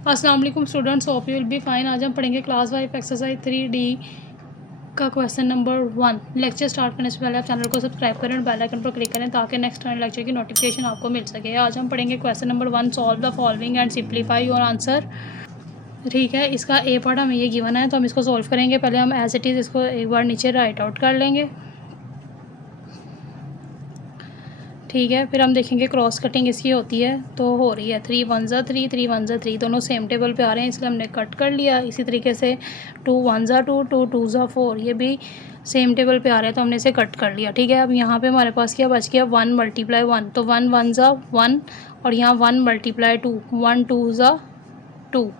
अस्सलाम वालेकुम students, hope you will be fine. आज हम पढ़ेंगे क्लास 5 एक्सरसाइज 3D का क्वेश्चन नंबर 1। लेक्चर स्टार्ट करने से पहले आप चैनल को सब्सक्राइब करें और बेल आइकन पर क्लिक करें ताकि नेक्स्ट लेक्चर की नोटिफिकेशन आपको मिल सके। आज हम पढ़ेंगे question number 1, solve the following and simplify your answer. ठीक है, इसका ए पार्ट हमें ये गिवन है तो हम इसको सॉल्व करेंगे। पहले हम एज इट इज़ इसको एक बार नीचे राइट आउट कर लेंगे। ठीक है, फिर हम देखेंगे क्रॉस कटिंग इसकी होती है तो हो रही है 3 1 ज़ा 3 3 1 ज़ा 3, दोनों सेम टेबल पे आ रहे हैं इसलिए हमने कट कर लिया। इसी तरीके से 2 1 ज़ा 2 2 2 ज़ा 4, ये भी सेम टेबल पे आ रहे हैं तो हमने इसे कट कर लिया। ठीक है, अब यहाँ पे हमारे पास क्या बच गया 1 मल्टीप्लाई 1, तो 1 1 ज़ा 1 और यहाँ 1 मल्टीप्लाई 2, 1 2 ज़ा 2।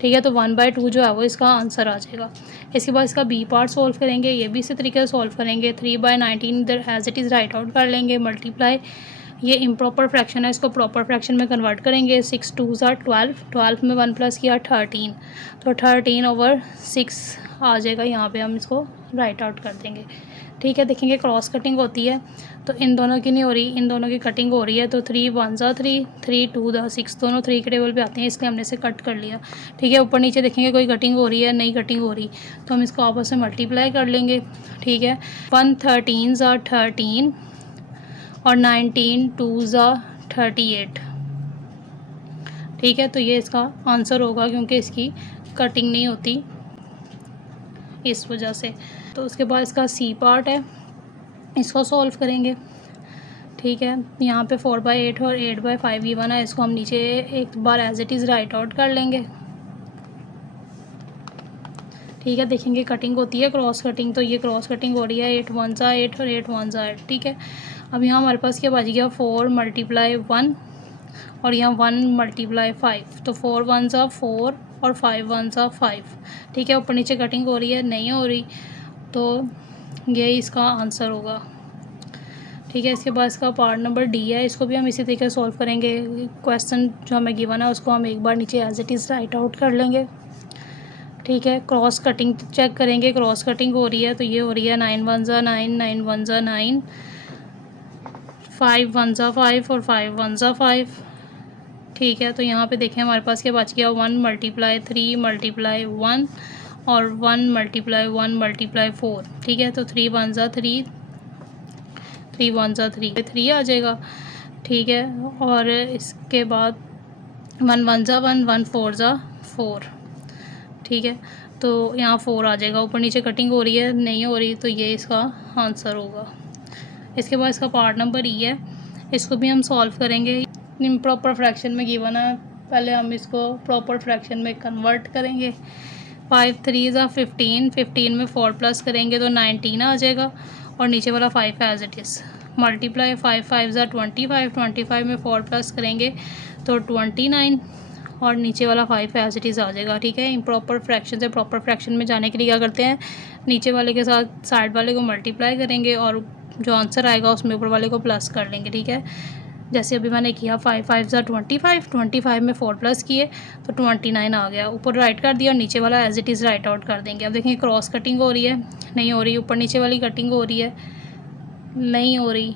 ठीक है, तो 1/2 जो है वो इसका आंसर आ जाएगा। इसके बाद इसका बी पार्ट सॉल्व करेंगे, ये भी इसी तरीके से सॉल्व करेंगे। 3/19 इधर as it is write out कर लेंगे। मल्टीप्लाई, ये इम्प्रॉपर फ्रैक्शन है, इसको प्रॉपर फ्रैक्शन में कन्वर्ट करेंगे। 6 2 ज़ा 12, 12 में 1 प्लस किया 13, तो 13/6 आ जाएगा। यहाँ पे हम इसको राइट आउट कर देंगे। ठीक है, देखेंगे क्रॉस कटिंग होती है तो इन दोनों की नहीं हो रही, इन दोनों की कटिंग हो रही है। तो 3 1 ज़ा 3 3 2 ज़ा 6, दोनों 3 के टेबल पे आते हैं इसलिए हमने इसे कट कर लिया। ठीक है, ऊपर नीचे देखेंगे कोई कटिंग हो रही है, नहीं कटिंग हो रही तो हम इसको आपस में मल्टीप्लाई कर लेंगे। ठीक है, 1 13 ज़ा 13 और 19 2 ज़ा 38। ठीक है, तो ये इसका आंसर होगा क्योंकि इसकी कटिंग नहीं होती इस वजह से। तो उसके बाद इसका सी पार्ट है, इसको सॉल्व करेंगे। ठीक है, यहाँ पे 4/8 और 8/5 गिवन है, इसको हम नीचे एक बार as it is write out कर लेंगे। ठीक है, देखेंगे कटिंग होती है क्रॉस कटिंग, तो ये क्रॉस कटिंग हो रही है 8 1 ज़ा 8 और 8 1 ज़ा 8। ठीक है, अब यहाँ हमारे पास क्या बच गया 4 मल्टीप्लाई 1 और यहाँ 1 मल्टीप्लाई 5, तो 4 1 ज़ा 4 और 5 1 ज़ा 5। ठीक है, ऊपर नीचे कटिंग हो रही है, नहीं हो रही तो ये इसका आंसर होगा। ठीक है, इसके बाद इसका पार्ट नंबर डी है, इसको भी हम इसी तरीके से सॉल्व करेंगे। क्वेश्चन जो हमें गिवन है उसको हम एक बार नीचे as it is write out कर लेंगे। ठीक है, क्रॉस कटिंग चेक करेंगे, क्रॉस कटिंग हो रही है तो ये हो रही है 9 1 ज़ा 9 9 1 ज़ा 9, 5 1 ज़ा 5 और 5 1 ज़ा 5। ठीक है, तो यहाँ पे देखें हमारे पास क्या बच गया 1 मल्टीप्लाई 3 मल्टीप्लाई 1 और 1 मल्टीप्लाई 1 मल्टीप्लाई 4। ठीक है, तो 3 1 ज़ा 3 3 1 ज़ा 3 आ जाएगा। ठीक है, और इसके बाद 1 1 ज़ा 1 1 4 ज़ा 4। ठीक है, तो यहाँ 4 आ जाएगा। ऊपर नीचे कटिंग हो रही है, नहीं हो रही तो ये इसका आंसर होगा। इसके बाद इसका पार्ट नंबर ई है, इसको भी हम सॉल्व करेंगे। इम्प्रॉपर फ्रैक्शन में गिवन है, पहले हम इसको प्रॉपर फ्रैक्शन में कन्वर्ट करेंगे। 5 3 ज़ा 15, 15 में 4 प्लस करेंगे तो 19 आ जाएगा और नीचे वाला 5 एज इट इज़। मल्टीप्लाई 5 5 ज़ा 25, 25 में 4 प्लस करेंगे तो 29 और नीचे वाला 5 एज इट इज़ आ जाएगा। ठीक है, इम्प्रॉपर फ्रैक्शन से प्रॉपर फ्रैक्शन में जाने के लिए क्या करते हैं, नीचे वाले के साथ साइड वाले को मल्टीप्लाई करेंगे और जो आंसर आएगा उसमें ऊपर वाले को प्लस कर लेंगे। ठीक है, जैसे अभी मैंने किया 5 5 ज़ा 25, 25 में 4 प्लस किए तो 29 आ गया। ऊपर राइट कर दिया और नीचे वाला as it is write out कर देंगे। अब देखेंगे क्रॉस कटिंग हो रही है, नहीं हो रही। ऊपर नीचे वाली कटिंग हो रही है, नहीं हो रही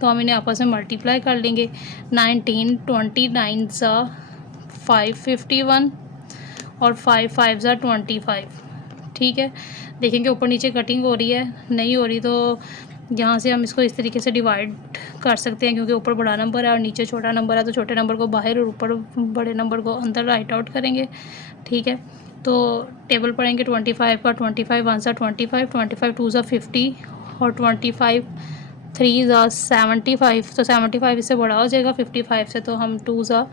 तो हम इन्हें आपस में मल्टीप्लाई कर लेंगे। 19 29 ज़ा 551 और 5 5 ज़ा 25। ठीक है, देखेंगे ऊपर नीचे कटिंग हो रही है, नहीं हो रही तो यहाँ से हम इसको इस तरीके से डिवाइड कर सकते हैं क्योंकि ऊपर बड़ा नंबर है और नीचे छोटा नंबर है, तो छोटे नंबर को बाहर और ऊपर बड़े नंबर को अंदर राइट आउट करेंगे। ठीक है, तो टेबल पढ़ेंगे 25 का, 25 1 ज़ा 25, 25 2 ज़ा 50 और 25 3 ज़ा 75, तो 75 इससे बड़ा हो जाएगा 55 से, तो हम 2 ज़ा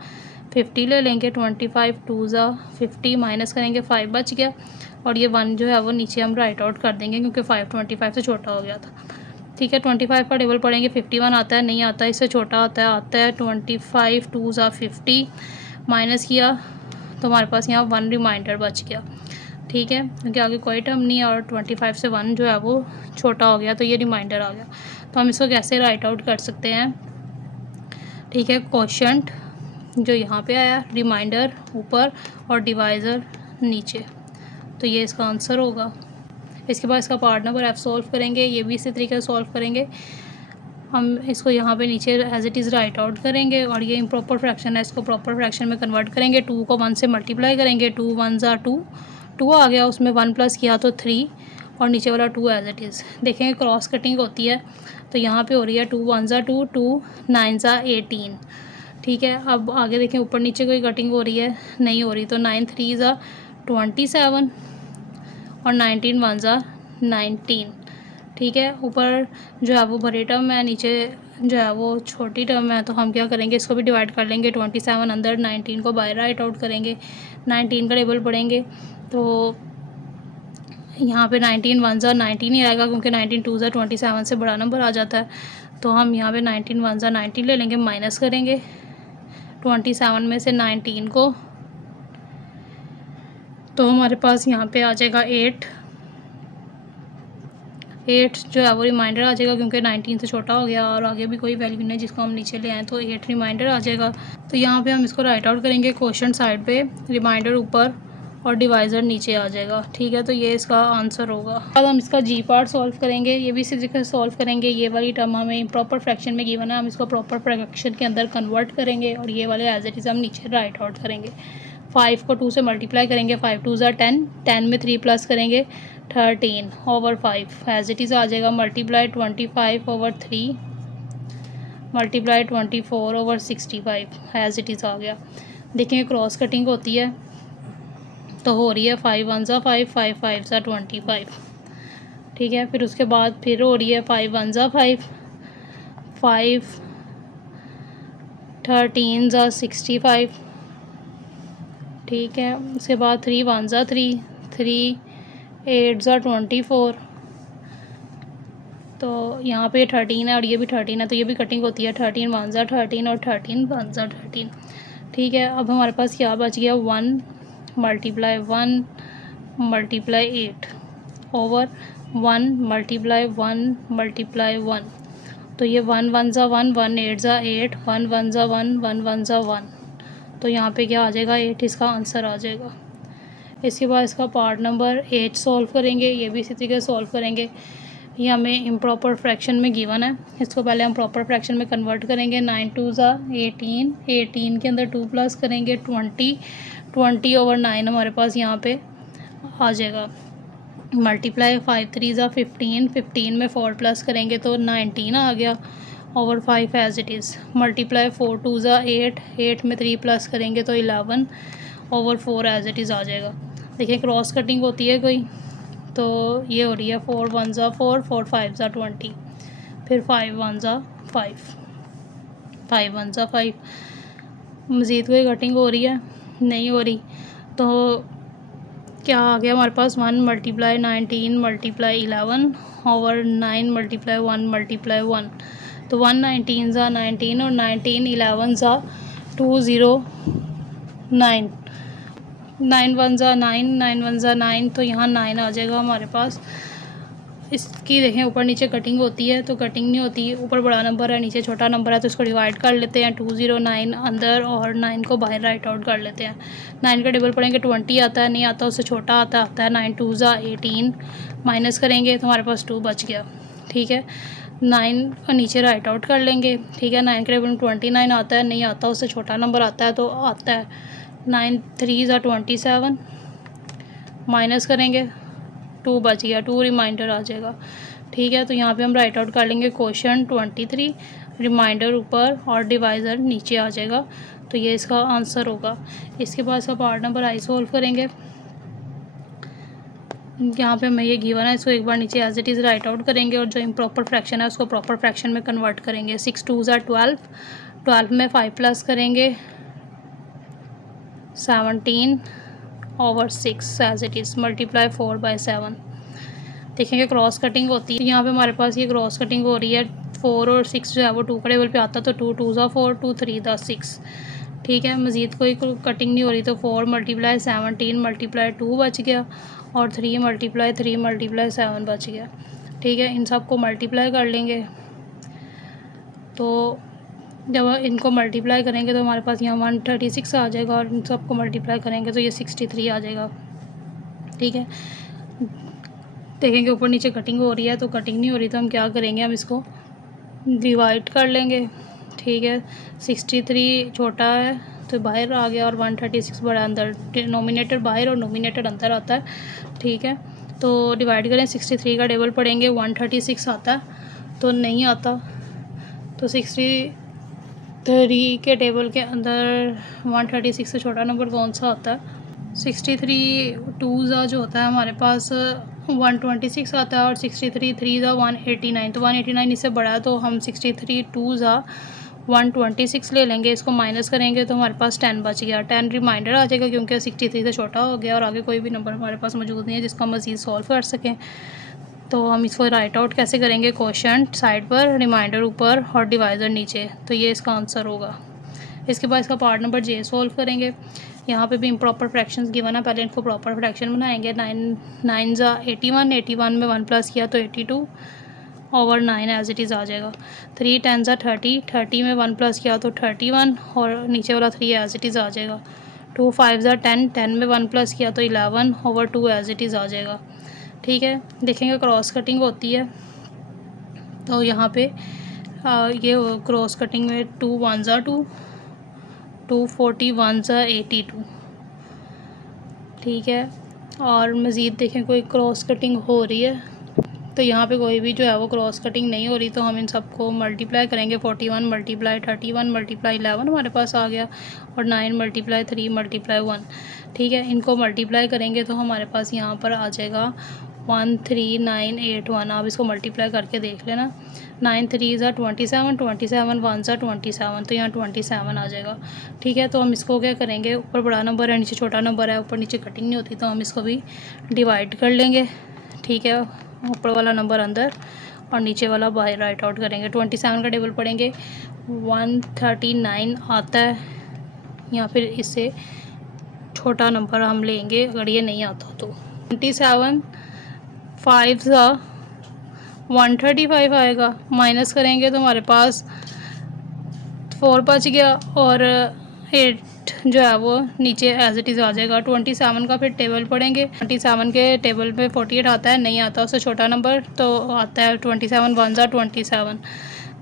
50 ले लेंगे। 25 2 ज़ा 50 माइनस करेंगे 5 बच गया और ये 1 जो है वो नीचे हम राइट आउट कर देंगे क्योंकि 5 25 से छोटा हो गया था। ठीक है, 25 का टेबल पढ़ेंगे 51 आता है, नहीं आता, इससे छोटा आता है 25 2 ज़ा 50 माइनस किया तो हमारे पास यहाँ 1 रिमाइंडर बच गया। ठीक है, क्योंकि आगे कोई टर्म नहीं है और 25 से 1 जो है वो छोटा हो गया तो ये रिमाइंडर आ गया। तो हम इसको कैसे राइट आउट कर सकते हैं। ठीक है, क्वोशंट जो यहाँ पे आया, रिमाइंडर ऊपर और डिवाइज़र नीचे, तो ये इसका आंसर होगा। इसके बाद इसका पार्ट नंबर एफ सॉल्व करेंगे, ये भी इसी तरीके से सॉल्व करेंगे। हम इसको यहाँ पे नीचे as it is write out करेंगे और ये इम्प्रॉपर फ्रैक्शन है, इसको प्रॉपर फ्रैक्शन में कन्वर्ट करेंगे। 2 को 1 से मल्टीप्लाई करेंगे, 2 1 ज़ा 2, 2 आ गया, उसमें 1 प्लस किया तो 3 और नीचे वाला 2 एज इट इज़। देखेंगे क्रॉस कटिंग होती है तो यहाँ पे हो रही है 2 1 ज़ा 2, 2 9 ज़ा 18। ठीक है, अब आगे देखें ऊपर नीचे कोई कटिंग हो रही है, नहीं हो रही, तो 9 3 ज़ा 27 और 19 1 ज़ा 19। ठीक है, ऊपर जो है वो बड़ी टर्म है, नीचे जो है वो छोटी टर्म है, तो हम क्या करेंगे, इसको भी डिवाइड कर लेंगे। 27 अंदर, 19 को बाहर राइट आउट करेंगे, 19 का टेबल पढ़ेंगे तो यहाँ पे 19 1 ज़ा 19 ही आएगा, क्योंकि 19 2 ज़ा 27 से बड़ा नंबर आ जाता है। तो हम यहाँ पे 19 1 ज़ा 19 ले लेंगे, माइनस करेंगे 27 में से 19 को, तो हमारे पास यहाँ पे आ जाएगा 8 जो है वो रिमाइंडर आ जाएगा, क्योंकि 19 से छोटा हो गया और आगे भी कोई वैल्यू नहीं जिसको हम नीचे ले आए, तो 8 रिमाइंडर आ जाएगा। तो यहाँ पे हम इसको राइट आउट करेंगे, क्वोशंट साइड पे, रिमाइंडर ऊपर और डिवाइज़र नीचे आ जाएगा। ठीक है, तो ये इसका आंसर होगा। अब हम इसका जी पार्ट सॉल्व करेंगे, ये भी इसी तरीके से सॉल्व करेंगे। ये वाली टर्म हमें इम्प्रॉपर फ्रैक्शन में गिवन है, हम इसको प्रॉपर फ्रैक्शन के अंदर कन्वर्ट करेंगे और ये वाले एज इट इज़ हम नीचे राइट आउट करेंगे। 5 को 2 से मल्टीप्लाई करेंगे, 5 2 ज़ा 10, 10 में 3 प्लस करेंगे 13 ओवर 5 एज इट इज़ आ जाएगा। Multiply 25 over 3, multiply 24 over 65 as it is आ गया। देखेंगे क्रॉस कटिंग होती है तो हो रही है 5 1 ज़ा 5, 5 5 ज़ा 25। ठीक है, फिर उसके बाद फिर हो रही है 5 1 ज़ा 5, 5 13 ज़ा 65। ठीक है, उसके बाद 3 1 ज़ा 3, 3 8 ज़ा 24। तो यहाँ पे 13 है और ये भी 13 है, तो ये भी कटिंग होती है। 13 1 ज़ा 13 और 13 1 ज़ा 13। ठीक है, अब हमारे पास क्या बच गया, 1 multiply 1 multiply 8 over 1 multiply 1 multiply 1। तो ये 1 1 ज़ा 1, 1 8 ज़ा 8, 1 1 ज़ा 1, 1 1 ज़ा 1। तो यहाँ पे क्या आ जाएगा, 8 इसका आंसर आ जाएगा। इसके बाद इसका पार्ट नंबर 8 सॉल्व करेंगे, ये भी इसी तरीके से सॉल्व करेंगे। ये हमें इम्प्रॉपर फ्रैक्शन में गिवन है, इसको पहले हम प्रॉपर फ्रैक्शन में कन्वर्ट करेंगे। 9 2 ज़ा 18, 18 के अंदर 2 प्लस करेंगे 20, 20 ओवर 9 हमारे पास यहाँ पे आ जाएगा। मल्टीप्लाई 5 3 ज़ा 15, 15 में 4 प्लस करेंगे तो 19 आ गया over 5 as it is. Multiply 4 2 ज़ा 8, 8 में 3 प्लस करेंगे तो 11 ओवर 4 एज इट इज़ आ जाएगा। देखिए क्रॉस कटिंग होती है कोई, तो ये हो रही है 4 1 ज़ा 4, 4 5 ज़ा 20, फिर 5 1 ज़ा 5, 5 1 ज़ा 5। मज़ीद कोई कटिंग हो रही है, नहीं हो रही, तो क्या आ गया हमारे पास, 1 multiply 19 multiply 11 over 9 multiply 1 multiply 1। तो 1 19 ज़ा 19 और 19 11 ज़ा 209, 9 1 ज़ा 9, 9 1 ज़ा 9, तो यहाँ 9 आ जाएगा हमारे पास। इसकी देखें ऊपर नीचे कटिंग होती है, तो कटिंग नहीं होती, ऊपर बड़ा नंबर है नीचे छोटा नंबर है, तो इसको डिवाइड कर लेते हैं। 209 अंदर और 9 को बाहर राइट आउट कर लेते हैं। 9 का टेबल पढ़ेंगे, 20 आता है, नहीं आता उससे छोटा आता है 9 2 ज़ा 18, माइनस करेंगे तो हमारे पास 2 बच गया। ठीक है, 9 को नीचे राइट आउट कर लेंगे। ठीक है, 9 के टेबल में 29 आता है, नहीं आता उससे छोटा नंबर आता है, तो आता है 9 3 ज़ा 27, माइनस करेंगे 2 बच गया, 2 रिमाइंडर आ जाएगा। ठीक है, तो यहाँ पे हम राइट आउट कर लेंगे क्वोशंट 23, रिमाइंडर ऊपर और डिवाइज़र नीचे आ जाएगा, तो ये इसका आंसर होगा। इसके बाद इसका पार्ट नंबर आई सॉल्व करेंगे। यहाँ पे हमें ये गिवन है, इसको एक बार नीचे as it is write out करेंगे और जो इम्प्रॉपर फ्रैक्शन है उसको प्रॉपर फ्रैक्शन में कन्वर्ट करेंगे। 6 2 ज़ा 12, 12 में 5 प्लस करेंगे 17 over 6 as it is. Multiply 4 by 7। देखेंगे क्रॉस कटिंग होती है, यहाँ पे हमारे पास ये क्रॉस कटिंग हो रही है। 4 और 6 जो है वो 2 का टेबल पे आता, तो 2 2 ज़ा 4, 2 3 ज़ा 6। ठीक है, मज़ीद कोई कटिंग नहीं हो रही, तो 4 मल्टीप्लाई 17 मल्टीप्लाई 2 बच गया और 3 मल्टीप्लाई 3 मल्टीप्लाई 7 बच गया। ठीक है, इन सब को मल्टीप्लाई कर लेंगे, तो जब इनको मल्टीप्लाई करेंगे तो हमारे पास यहाँ 136 आ जाएगा और इन सबको मल्टीप्लाई करेंगे तो ये 63 आ जाएगा। ठीक है, देखेंगे ऊपर नीचे कटिंग हो रही है, तो कटिंग नहीं हो रही तो हम क्या करेंगे, हम इसको डिवाइड कर लेंगे। ठीक है, 63 छोटा है तो बाहर आ गया और 136 बड़ा अंदर, डिनोमिनेटर बाहर और नोमिनेटर अंदर आता है। ठीक है, तो डिवाइड करें, 63 का टेबल पढ़ेंगे 136 आता है तो नहीं आता, तो 63 के टेबल के अंदर 136 से छोटा नंबर कौन सा होता है? 63 2 जो होता है हमारे पास 126 आता है और 63 3 189, तो 189 इससे बड़ा है तो हम 63 2 126 ले लेंगे। इसको माइनस करेंगे तो हमारे पास 10 बच गया। 10 रिमाइंडर आ जाएगा क्योंकि 63 से छोटा हो गया और आगे कोई भी नंबर हमारे पास मौजूद नहीं है जिसका हम मज़ीद सॉल्व कर सकें। तो हम इसको राइट आउट कैसे करेंगे? क्वोशंट साइड पर, रिमाइंडर ऊपर और डिवाइज़र नीचे, तो ये इसका आंसर होगा। इसके बाद इसका पार्ट नंबर जे सॉल्व करेंगे। यहाँ पे भी इम्प्रॉपर फ्रैक्शंस गिवन है, पहले इनको प्रॉपर फ्रैक्शन बनाएंगे। 9 ज़ा 81, 81 में 1 प्लस किया तो 82 ओवर 9 एज इट इज़ आ जाएगा। 3 10 ज़ा 30, 30 में 1 प्लस किया तो 31 और नीचे वाला 3 एज इट इज़ आ जाएगा। 2 5 ज़ा 10, 10 में 1 प्लस किया तो 11 ओवर 2 एज इट इज़ आ जाएगा। ठीक है, देखेंगे क्रॉस कटिंग होती है तो यहाँ पे ये क्रॉस कटिंग में 2 1 ज़ा 2, 2 41 ज़ा 82। ठीक है, और मज़ीद देखें कोई क्रॉस कटिंग हो रही है तो यहाँ पे कोई भी जो है वो क्रॉस कटिंग नहीं हो रही, तो हम इन सबको मल्टीप्लाई करेंगे। 41 मल्टीप्लाई 31 मल्टीप्लाई 11 हमारे पास आ गया और 9 मल्टीप्लाई 3 मल्टीप्लाई 1। ठीक है, इनको मल्टीप्लाई करेंगे तो हमारे पास यहाँ पर आ जाएगा 13981। आप इसको मल्टीप्लाई करके देख लेना। 9 3 ज़ा 27, 27 1 ज़ा 27, तो यहाँ 27 आ जाएगा। ठीक है, तो हम इसको क्या करेंगे, ऊपर बड़ा नंबर है नीचे छोटा नंबर है, ऊपर नीचे कटिंग नहीं होती तो हम इसको भी डिवाइड कर लेंगे। ठीक है, ऊपर वाला नंबर अंदर और नीचे वाला बाहर राइट आउट करेंगे। 27 का टेबल पढ़ेंगे 139 आता है, या फिर इससे छोटा नंबर हम लेंगे अगर ये नहीं आता तो। 27 5 ज़ा 135 आएगा, माइनस करेंगे तो हमारे पास 4 बच गया और 8 जो है वो नीचे एज इट इज़ आ जाएगा। 27 का फिर टेबल पढ़ेंगे। 27 के टेबल पे 48 आता है, नहीं आता उससे छोटा नंबर तो आता है 27 1 ज़ा 27,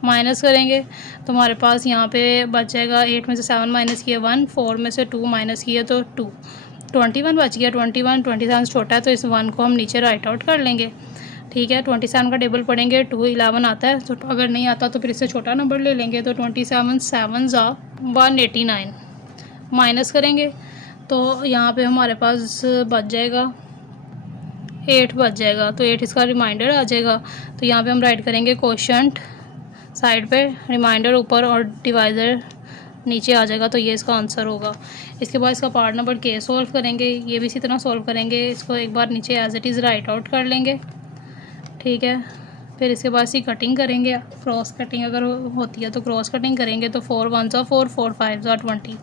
माइनस करेंगे तो हमारे पास यहाँ पे बच जाएगा 8 में से 7 माइनस किया 1, 4 में से 2 माइनस किया तो 2, 21 बच गया। 21 27 से छोटा है तो इस 1 को हम नीचे राइट आउट कर लेंगे। ठीक है, 27 का टेबल पढ़ेंगे 2 11 आता है, तो अगर नहीं आता तो फिर इससे छोटा नंबर ले लेंगे। तो 27 7 ज़ा 189, माइनस करेंगे तो यहाँ पे हमारे पास बच जाएगा 8 बच जाएगा, तो 8 इसका रिमाइंडर आ जाएगा। तो यहाँ पे हम राइट करेंगे क्वोशंट साइड पे, रिमाइंडर ऊपर और डिवाइज़र नीचे आ जाएगा, तो ये इसका आंसर होगा। इसके बाद इसका पार्ट नंबर के सॉल्व करेंगे, ये भी इसी तरह सॉल्व करेंगे। इसको एक बार नीचे as it is write out कर लेंगे। ठीक है, फिर इसके बाद इसकी कटिंग करेंगे। क्रॉस कटिंग अगर होती है तो क्रॉस कटिंग करेंगे तो 4 1 ज़ा 4, 4 5 ज़ा 20।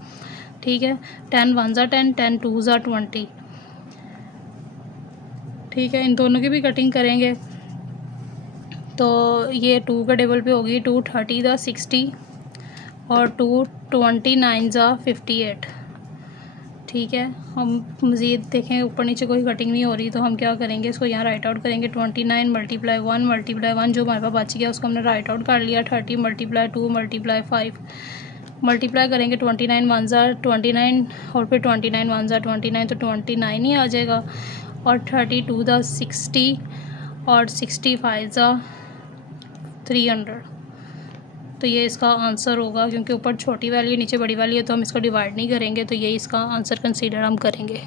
ठीक है, 10 1 ज़ा 10, 10 2 ज़ा 20। ठीक है, इन दोनों की भी कटिंग करेंगे तो ये 2 का टेबल पे होगी 2 30 ज़ा 60 और 2 29 ज़ा 58। ठीक है, हम मज़ीद देखें ऊपर नीचे कोई कटिंग नहीं हो रही तो हम क्या करेंगे, इसको यहाँ राइट आउट करेंगे। 29 मल्टीप्लाई 1 जो हमारे पास बच गया उसको हमने राइट आउट कर लिया। 30 मल्टीप्लाई 2 मल्टीप्लाई 5 मल्टीप्लाई करेंगे। 29 1 ज़ा 29 और फिर 29 1 ज़ा 29, तो 29 ही आ जाएगा। और 32 ज़ा 60 और 65 ज़ा 300, तो ये इसका आंसर होगा। क्योंकि ऊपर छोटी वैल्यू नीचे बड़ी वैल्यू है तो हम इसको डिवाइड नहीं करेंगे, तो ये इसका आंसर कंसीडर हम करेंगे।